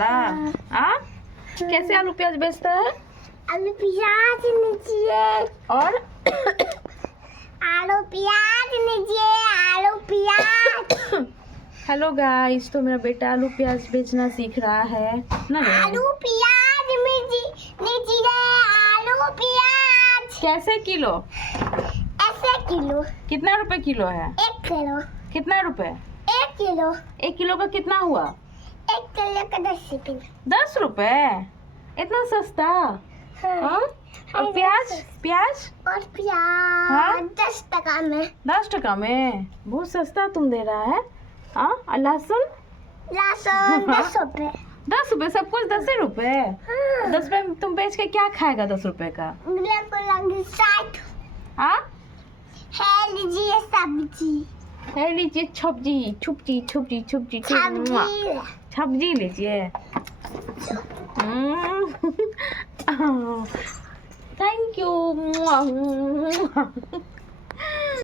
हाँ, कैसे आलू प्याज बेचता है? आलू प्याज लीजिए और आलू प्याज लीजिए आलू प्याज। हेलो गाइस, तो मेरा बेटा आलू प्याज बेचना सीख रहा है ना रे? आलू प्याज लीजिए आलू प्याज। कैसे किलो? ऐसे किलो। कितना रुपए किलो है? 1 किलो। कितना रुपए? 1 किलो। 1 किलो का कितना हुआ? 1 किलो का 10 रुपये। 10 रुपए? इतना सस्ता? हाँ? और प्याज? प्याज और प्याज हाँ? 10 टका में। 10 टका में? बहुत सस्ता तुम दे रहा है। हाँ? और लहसुन? लहसुन 10 रुपये। 10 रुपए? सब कुछ 10 रुपए? हाँ। 10 रुपए में तुम बेच के क्या खाएगा 10 रुपए का? लगे 60 हाँ? है। लीजिए सब्जी। है लीजिए सब्जी, छुपजी छुपजी छुपजी सब्जी। सब्जी लीजिए। Thank you.